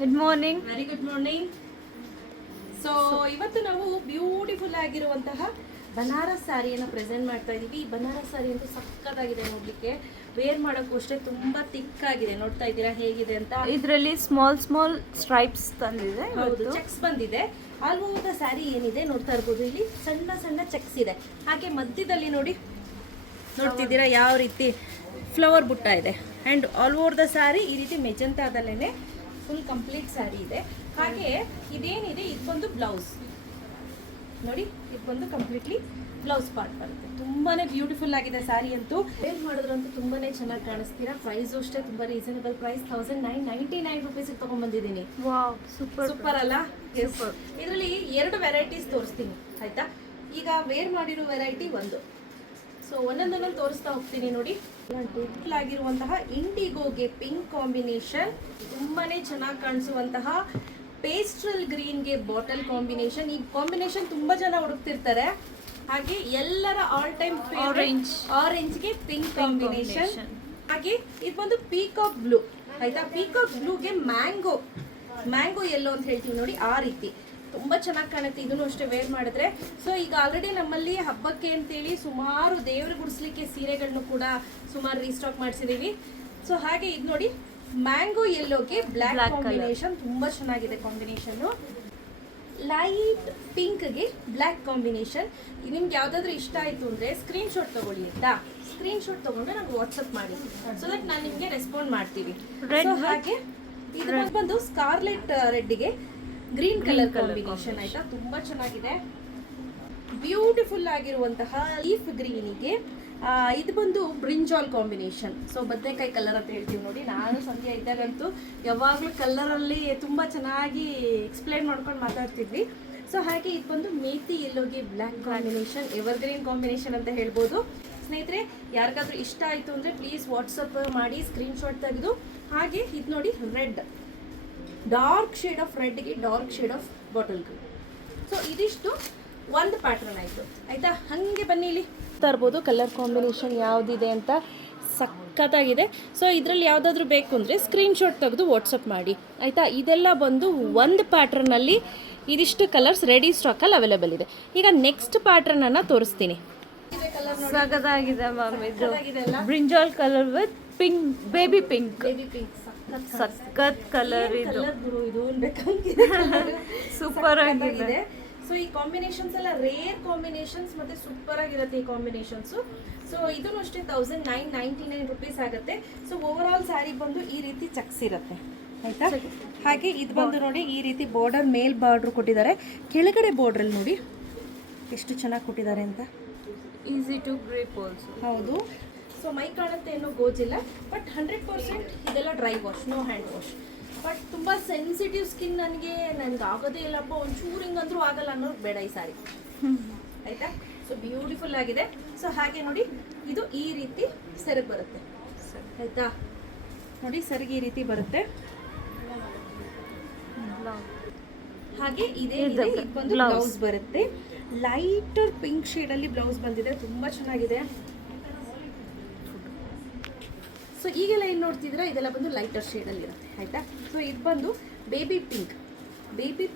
Good morning. Very good morning. So ಇವತ್ತು ನಾವು beautiful ಆಗಿರುವಂತಹ ಬನಾರಸ್ ಸ್ಯಾರಿಯನ್ನು ಪ್ರೆಸೆಂಟ್ ಮಾಡ್ತಾ ಇದ್ದೀವಿ. ಈ ಬನಾರಸ್ ಸ್ಯಾರಿ ಅಂತೂ ಸಕ್ಕತ್ತಾಗಿದೆ ನೋಡಲಿಕ್ಕೆ, ವೇರ್ ಮಾಡೋಕ್ಕೂ ಅಷ್ಟೇ ತುಂಬ ತಿಕ್ಕಾಗಿದೆ. ನೋಡ್ತಾ ಇದ್ದೀರಾ ಹೇಗಿದೆ ಅಂತ. ಇದರಲ್ಲಿ ಸ್ಮಾಲ್ ಸ್ಟ್ರೈಪ್ಸ್ ತಂದಿದೆ. ಹೌದು, ಚೆಕ್ಸ್ ಬಂದಿದೆ. ಆಲ್ ಓವರ್ ದ ಸ್ಯಾರಿ ಏನಿದೆ ನೋಡ್ತಾ ಇರ್ಬೋದು, ಇಲ್ಲಿ ಸಣ್ಣ ಸಣ್ಣ ಚೆಕ್ಸ್ ಇದೆ. ಹಾಗೆ ಮಧ್ಯದಲ್ಲಿ ನೋಡ್ತಿದ್ದೀರಾ ಯಾವ ರೀತಿ ಫ್ಲವರ್ ಬುಟ್ಟ ಇದೆ. And all over the sari ಈ ರೀತಿ ಮೆಜೆಂಟಾದಲ್ಲೇ ಫುಲ್ ಕಂಪ್ಲೀಟ್ ಸ್ಯಾರಿ ಇದೆ. ಹಾಗೆ ಇದೇನಿದೆ ಇದು ಬಂದು ಬ್ಲೌಸ್ ನೋಡಿ, ಇದು ಬಂದು ಕಂಪ್ಲೀಟ್ಲಿ ಬ್ಲೌಸ್ ಪಾರ್ಟ್ ಬರುತ್ತೆ. ತುಂಬಾನೇ ಬ್ಯೂಟಿಫುಲ್ ಆಗಿದೆ ಸ್ಯಾರಿ ಅಂತೂ. ವೇರ್ ಮಾಡಿದ್ರಂತೂ ತುಂಬಾನೇ ಚೆನ್ನಾಗಿ ಕಾಣಿಸ್ತೀರಾ. ಪ್ರೈಸು ಅಷ್ಟೇ ತುಂಬ ರೀಸನಬಲ್ ಪ್ರೈಸ್, 1999 ರುಪೀಸಿಗೆ ತೊಗೊಂಡ್ಬಂದಿದ್ದೀನಿ. ವಾವ್, ಸೂಪರ್ ಅಲ್ಲ? ಇದರಲ್ಲಿ 2 ವೆರೈಟೀಸ್ ತೋರಿಸ್ತೀನಿ ಆಯ್ತಾ. ಈಗ ವೇರ್ ಮಾಡಿರೋ ವೆರೈಟಿ ಒಂದು, ಸೊ ಒಂದೊಂದೊಂದೊಂದು ತೋರಿಸ್ತಾ ಹೋಗ್ತೀನಿ ನೋಡಿ. ಬ್ಯೂಟಿಫುಲ್ ಆಗಿರುವಂತಹ ಇಂಡಿಗೋಗೆ ಪಿಂಕ್ ಕಾಂಬಿನೇಷನ್, ತುಂಬಾನೇ ಚೆನ್ನಾಗಿ ಕಾಣಿಸುವಂತಹ ಪೇಸ್ಟ್ರಲ್ ಗ್ರೀನ್ಗೆ ಬಾಟಲ್ ಕಾಂಬಿನೇಷನ್. ಈ ಕಾಂಬಿನೇಷನ್ ತುಂಬಾ ಜನ ಹುಡುಕ್ತಿರ್ತಾರೆ. ಹಾಗೆ ಎಲ್ಲರ ಆಲ್ ಟೈಮ್ ಆರೆಂಜ್ಗೆ ಪಿಂಕ್ ಕಾಂಬಿನೇಷನ್. ಹಾಗೆ ಇದು ಬಂದು ಪೀಕಾಕ್ ಬ್ಲೂ ಆಯ್ತಾ. ಪೀಕಾಕ್ ಬ್ಲೂಗೆ ಮ್ಯಾಂಗೋ ಎಲ್ಲೋ ಅಂತ ಹೇಳ್ತೀವಿ ನೋಡಿ, ಆ ರೀತಿ ತುಂಬ ಚೆನ್ನಾಗಿ ಕಾಣುತ್ತೆ. ಇದನ್ನು ಅಷ್ಟೇ ವೇರ್ ಮಾಡಿದ್ರೆ. ಸೊ ಈಗ ಆಲ್ರೆಡಿ ನಮ್ಮಲ್ಲಿ ಹಬ್ಬಕ್ಕೆ ಅಂತೇಳಿ ಸುಮಾರು ದೇವ್ರ ಗುಡಿಸ್ಲಿಕ್ಕೆ ಸೀರೆಗಳನ್ನು ಕೂಡ ಸುಮಾರು ರೀಸ್ಟಾಕ್ ಮಾಡಿಸಿದೀವಿ. ಸೊ ಹಾಗೆ ಇದು ನೋಡಿ, ಮ್ಯಾಂಗೋ ಯೆಲ್ಲೋಗೆ ಬ್ಲ್ಯಾಕ್ ಕಾಂಬಿನೇಷನ್, ತುಂಬ ಚೆನ್ನಾಗಿದೆ ಕಾಂಬಿನೇಷನ್. ಲೈಟ್ ಪಿಂಕ್ಗೆ ಬ್ಲ್ಯಾಕ್ ಕಾಂಬಿನೇಷನ್. ನಿಮ್ಗೆ ಯಾವುದಾದ್ರೂ ಇಷ್ಟ ಆಯಿತು ಅಂದರೆ ಸ್ಕ್ರೀನ್ಶಾಟ್ ತೊಗೊಳ್ಳಿ ಆಯ್ತಾ. ಸ್ಕ್ರೀನ್ಶಾಟ್ ತೊಗೊಂಡು ನಂಗೆ ವಾಟ್ಸಪ್ ಮಾಡಿ, ಸೊ ದಟ್ ನಾನು ನಿಮಗೆ ರೆಸ್ಪಾಂಡ್ ಮಾಡ್ತೀವಿ. ಸೊ ಹಾಗೆ ಇದು ಬಂದು ಸ್ಕಾರ್ಲೆಟ್ ರೆಡ್ಗೆ ಗ್ರೀನ್ ಕಲರ್ ಕಾಂಬಿನೇಷನ್ ಆಯ್ತಾ, ತುಂಬಾ ಚೆನ್ನಾಗಿದೆ. ಬ್ಯೂಟಿಫುಲ್ ಆಗಿರುವಂತಹ ಲೀಫ್ ಗ್ರೀನಿಗೆ ಇದು ಬಂದು ಬ್ರಿಂಜಾಲ್ ಕಾಂಬಿನೇಷನ್. ಸೊ ಬದನೆಕಾಯಿ ಕಲರ್ ಅಂತ ಹೇಳ್ತೀವಿ ನೋಡಿ. ನಾನು ಸಂಧ್ಯಾ ಇದ್ದಾಗಂತೂ ಯಾವಾಗಲೂ ಕಲರಲ್ಲಿ ತುಂಬ ಚೆನ್ನಾಗಿ ಎಕ್ಸ್ಪ್ಲೈನ್ ಮಾಡ್ಕೊಂಡು ಮಾತಾಡ್ತಿದ್ವಿ. ಸೊ ಹಾಗೆ ಇದು ಬಂದು ಮೇಥಿ ಎಲ್ಲೋಗೆ ಬ್ಲ್ಯಾಕ್ ಕಾಂಬಿನೇಷನ್, ಎವರ್ಗ್ರೀನ್ ಕಾಂಬಿನೇಷನ್ ಅಂತ ಹೇಳ್ಬೋದು. ಸ್ನೇಹಿತರೆ, ಯಾರಿಗಾದ್ರೂ ಇಷ್ಟ ಆಯಿತು ಅಂದರೆ ಪ್ಲೀಸ್ ವಾಟ್ಸಪ್ ಮಾಡಿ ಸ್ಕ್ರೀನ್ಶಾಟ್ ತೆಗೆದು. ಹಾಗೆ ಇದು ನೋಡಿ, ರೆಡ್, ಡಾರ್ಕ್ ಶೇಡ್ ಆಫ್ ರೆಡ್ಗೆ dark shade of bottle green. So ಇದಿಷ್ಟು ಒಂದು ಪ್ಯಾಟ್ರನ್ ಆಯಿತು ಆಯಿತಾ. ಹಾಗೆ ಬನ್ನಿ, ಇಲ್ಲಿ ತರ್ಬೋದು ಕಲರ್ ಕಾಂಬಿನೇಷನ್ ಯಾವುದಿದೆ ಅಂತ, ಸಖತ್ತಾಗಿದೆ. ಸೊ ಇದರಲ್ಲಿ ಯಾವುದಾದ್ರೂ ಬೇಕು ಅಂದರೆ ಸ್ಕ್ರೀನ್ಶಾಟ್ ತೆಗೆದು ವಾಟ್ಸಪ್ ಮಾಡಿ ಆಯಿತಾ. ಇದೆಲ್ಲ ಬಂದು ಒಂದು ಪ್ಯಾಟ್ರನಲ್ಲಿ ಇದಿಷ್ಟು ಕಲರ್ಸ್ ರೆಡಿ ಸ್ಟಾಕಲ್ಲಿ ಅವೈಲೇಬಲ್ ಇದೆ. ಈಗ ನೆಕ್ಸ್ಟ್ ಪ್ಯಾಟ್ರನನ್ನು ತೋರಿಸ್ತೀನಿ. ಸಗದಾಗಿದೆ ಮ್ಯಾಮ್. ಇದು brinjal colour with pink, baby pink. ಸಖತ್ ಕಲರ್ ಇದು ಸೂಪರ್ ಆಗಿದೆ. ಸೊ ಈ ಕಾಂಬಿನೇಷನ್ಸ್ ಎಲ್ಲ ರೇರ್ ಕಾಂಬಿನೇಷನ್ಸ್ ಮತ್ತೆ ಸೂಪರ್ ಆಗಿರುತ್ತೆ ಈ ಕಾಂಬಿನೇಷನ್ಸ್. ಸೊ ಇದನ್ನು ಅಷ್ಟೇ 1999 ರುಪೀಸ್ ಆಗುತ್ತೆ. ಸೊ ಓವರ್ ಆಲ್ ಸ್ಯಾರಿ ಬಂದು ಈ ರೀತಿ ಚೆಕ್ಸ್ ಇರುತ್ತೆ ಆಯ್ತಾ. ಹಾಗೆ ಇದು ಬಂದು ನೋಡಿ, ಈ ರೀತಿ ಬಾರ್ಡರ್ ಮೇಲ್ ಬಾರ್ಡರ್ ಕೊಟ್ಟಿದ್ದಾರೆ, ಕೆಳಗಡೆ ಬಾರ್ಡ್ರಲ್ಲಿ ನೋಡಿ ಎಷ್ಟು ಚೆನ್ನಾಗಿ ಕೊಟ್ಟಿದ್ದಾರೆ ಅಂತ. Easy to grip also. ಹೌದು. ಸೊ ಮೈ ಕಾಣುತ್ತೆ ಏನೋ ಗೋಜಿಲ್ಲ, ಬಟ್ 100% ಇದೆಲ್ಲ dry wash, no hand wash. But ತುಂಬ ಸೆನ್ಸಿಟಿವ್ ಸ್ಕಿನ್, ನನಗೆ ಆಗೋದೇ ಇಲ್ಲಪ್ಪ, ಒಂಚೂರು ಹಿಂಗಂದ್ರೂ ಆಗಲ್ಲ ಅನ್ನೋದು ಬೇಡ ಈ ಸಾರಿ ಆಯಿತಾ. ಸೊ ಬ್ಯೂಟಿಫುಲ್ ಆಗಿದೆ. ಸೊ ಹಾಗೆ ನೋಡಿ, ಇದು ಈ ರೀತಿ ಸೆರಗ್ ಬರುತ್ತೆ ಆಯಿತಾ. ನೋಡಿ ಸೆರಗ್ ಈ ರೀತಿ ಬರುತ್ತೆ. ಹಾಗೆ ಇದೇ ಒಂದು ಬ್ಲೌಸ್ ಬರುತ್ತೆ, ಲೈಟರ್ ಪಿಂಕ್ ಶೇಡಲ್ಲಿ ಬ್ಲೌಸ್ ಬಂದಿದೆ, ತುಂಬ ಚೆನ್ನಾಗಿದೆ. ಸೊ ಈಗೆಲ್ಲ ಏನು ನೋಡ್ತಿದ್ದೀರಾ, ಇದೆಲ್ಲ ಬಂದು ಲೈಟರ್ ಶೇಡಲ್ಲಿ ಇರುತ್ತೆ ಆಯಿತಾ. ಸೊ ಇದು ಬಂದು ಬೇಬಿ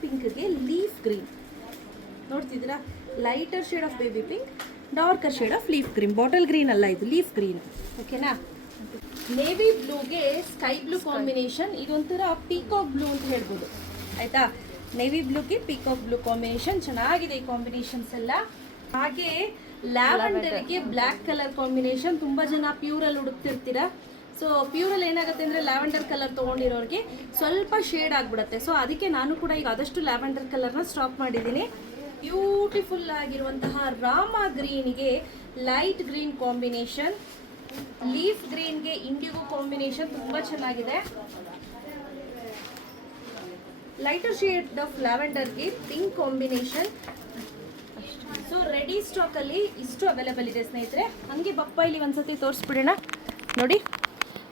ಪಿಂಕ್ಗೆ ಲೀಫ್ ಗ್ರೀನ್ ನೋಡ್ತಿದ್ದೀರಾ. Lighter shade of baby pink, darker shade of leaf green. Bottle green ಅಲ್ಲ, ಇದು ಲೀಫ್ ಗ್ರೀನ್ ಓಕೆನಾ. ನೇವಿ ಬ್ಲೂಗೆ ಸ್ಕೈ ಬ್ಲೂ ಕಾಂಬಿನೇಷನ್, ಇದೊಂಥರ ಪೀಕಾಕ್ ಬ್ಲೂ ಅಂತ ಹೇಳ್ಬೋದು ಆಯಿತಾ. ನೇವಿ ಬ್ಲೂಗೆ ಪೀಕಾಕ್ ಬ್ಲೂ ಕಾಂಬಿನೇಷನ್, ಚೆನ್ನಾಗಿದೆ ಈ ಕಾಂಬಿನೇಷನ್ಸ್ ಎಲ್ಲ. ಹಾಗೆ ಲ್ಯಾವೆಂಡರ್ಗೆ ಬ್ಲ್ಯಾಕ್ ಕಲರ್ ಕಾಂಬಿನೇಷನ್. ತುಂಬ ಜನ ಪ್ಯೂರಲ್ಲಿ ಹುಡುಕ್ತಿರ್ತೀರಾ. ಸೊ ಪ್ಯೂರಲ್ಲಿ ಏನಾಗುತ್ತೆ ಅಂದರೆ ಲ್ಯಾವೆಂಡರ್ ಕಲರ್ ತೊಗೊಂಡಿರೋರಿಗೆ ಸ್ವಲ್ಪ ಶೇಡ್ ಆಗಿಬಿಡುತ್ತೆ. ಸೊ ಅದಕ್ಕೆ ನಾನು ಕೂಡ ಈಗ ಆದಷ್ಟು ಲ್ಯಾವೆಂಡರ್ ಕಲರ್ನ ಸ್ಟಾಪ್ ಮಾಡಿದ್ದೀನಿ. ಬ್ಯೂಟಿಫುಲ್ ಆಗಿರುವಂತಹ ರಾಮ ಗ್ರೀನ್ಗೆ ಲೈಟ್ ಗ್ರೀನ್ ಕಾಂಬಿನೇಷನ್, ಲೀಫ್ ಗ್ರೀನ್ಗೆ ಇಂಡಿಗೋ ಕಾಂಬಿನೇಷನ್, ತುಂಬ ಚೆನ್ನಾಗಿದೆ. ಲೈಟರ್ ಶೇಡ್ ಆಫ್ ಲ್ಯಾವೆಂಡರ್ಗೆ ಪಿಂಕ್ ಕಾಂಬಿನೇಷನ್. ಸೊ ರೆಡಿ ಸ್ಟಾಕಲ್ಲಿ ಇಷ್ಟು ಅವೈಲೇಬಲ್ ಇದೆ ಸ್ನೇಹಿತರೆ. ಹಾಗೆ ಬಪ್ಪ ಇಲ್ಲಿ ಒಂದ್ಸತಿ ತೋರಿಸ್ಬಿಡೋಣ ನೋಡಿ,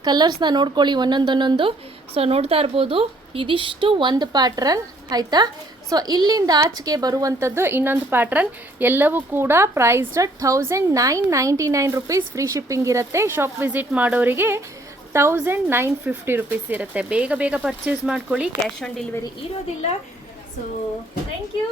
ಕಲರ್ಸ್ನ ನೋಡ್ಕೊಳ್ಳಿ ಒಂದೊಂದೊಂದೊಂದು. ಸೊ ನೋಡ್ತಾ ಇರ್ಬೋದು, ಇದಿಷ್ಟು ಒಂದು ಪ್ಯಾಟ್ರನ್ ಆಯಿತಾ. ಸೊ ಇಲ್ಲಿಂದ ಆಚೆಗೆ ಬರುವಂಥದ್ದು ಇನ್ನೊಂದು ಪ್ಯಾಟ್ರನ್. ಎಲ್ಲವೂ ಕೂಡ ಪ್ರೈಸ್ಡ್ 1999 ರುಪೀಸ್. ಫ್ರೀ ಶಿಪ್ಪಿಂಗ್ ಇರುತ್ತೆ. ಶಾಪ್ ವಿಸಿಟ್ ಮಾಡೋರಿಗೆ 1950 ರುಪೀಸ್ ಇರುತ್ತೆ. ಬೇಗ ಬೇಗ ಪರ್ಚೇಸ್ ಮಾಡ್ಕೊಳ್ಳಿ, ಕ್ಯಾಶ್ ಆನ್ ಡೆಲಿವರಿ ಇರೋದಿಲ್ಲ. So thank you.